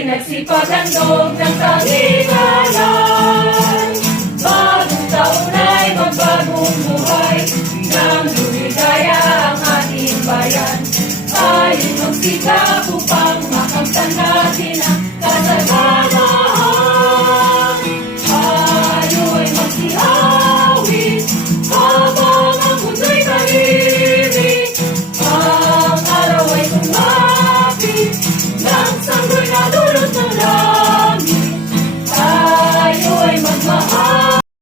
ay nagsipaghandog ng kalingalan. Bagong taon ay magbagong buhay, nang lumigaya ang ating bayan. Tayo'y magsikap